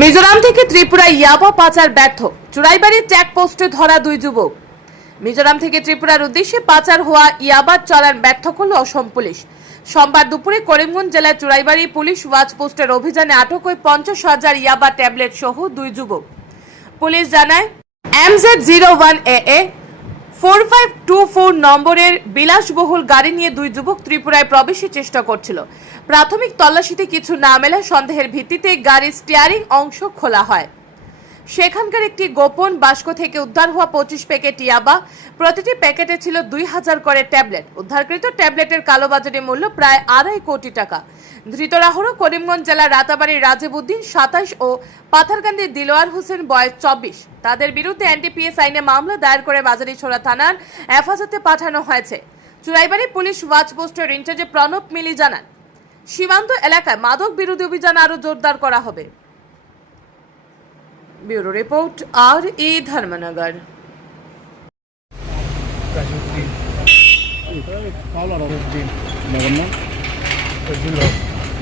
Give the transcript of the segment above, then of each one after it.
মিজোরাম থেকে ত্রিপুরা ইয়াবা পাচার ব্যর্থ। চুরাইবাড়ির চেকপোস্টে ধরা দুই যুবক। মিজোরাম থেকে ত্রিপুরার উদ্দেশ্যে পাচার হওয়া ইয়াবা চলার ব্যর্থ করল অসম পুলিশ। সোমবার দুপুরে করিমগঞ্জ জেলার চুরাইবাড়ি পুলিশ ওয়াচ পোস্টের অভিযানে আটক হয়ে পঞ্চাশ হাজার ইয়াবা ট্যাবলেট সহ দুই যুবক। পুলিশ জানায়, MZ zero one A A four five two four নম্বরের বিলাসবহুল গাড়ি নিয়ে দুই যুবক ত্রিপুরায় প্রবেশের চেষ্টা করছিল। প্রাথমিক তল্লাশিতে কিছু না মেলা সন্দেহের ভিত্তিতে গাড়ির স্টিয়ারিং অংশ খোলা হয়। সেখানকার একটি গোপন বাস্ক থেকে উদ্ধার হওয়া পঁচিশ প্যাকেট ইয়াবা, প্রতিটি প্যাকেটে ছিল দুই হাজার করে ট্যাবলেট। উদ্ধারকৃত ট্যাবলেটের কালোবাজারি মূল্য প্রায় আড়াই কোটি টাকা। ধৃতরা হল করিমগঞ্জ জেলার রাতাবাড়ির রাজেবুদ্দিন সাতাইশ ও পাথারকান্দির দিলোয়ার হোসেন বয়স চব্বিশ। তাদের বিরুদ্ধে এনডিপিএস আইনে মামলা দায়ের করে বাজারিছোড়া থানার হেফাজতে পাঠানো হয়েছে। চুরাইবাড়ি পুলিশ ওয়াচ পোস্টের ইনচার্জে প্রণব মিলি জানান, সীমান্ত এলাকায় মাদক বিরোধী অভিযান আরও জোরদার করা হবে। ব্যুরো রিপোর্ট আর ই ধর্মনগর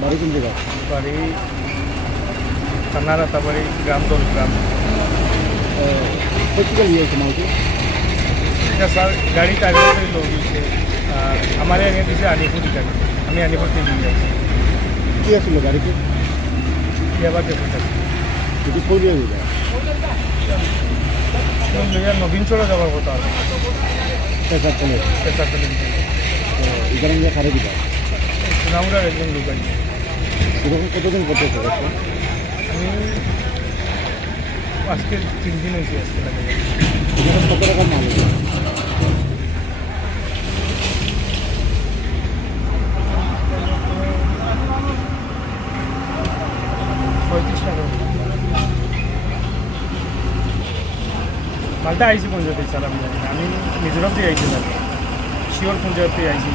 বাড়ি কোন জায়গা বাড়ি থানা গ্রাম দল গ্রাম স্যার গাড়ি টাইমে লোক দিচ্ছে আর আমার এনে দিছে আলিপুর গাড়ি আমি আলিপুর থেকে নিয়ে যাচ্ছি কি আসছিল গাড়িতে ইয়াবার দেখুন যদি কই দিয়ে যায় নবীন চলে যাওয়ার কথা পেশার চলে পেশা চলে এখানে নিয়ে খারে দিবা সুনামুরার একজন লোক আছে। এরকম কতদিন করতে আমি আজকে তিন দিন হয়েছে আজকে লাগে। কত রকম মাল পঁয়ত্রিশ টাকা মালটা আইসি পঞ্চায়েতে আমি মিজোরাম থেকে আইসি স্যার। শিওর পঞ্চায়েত থেকে আইসি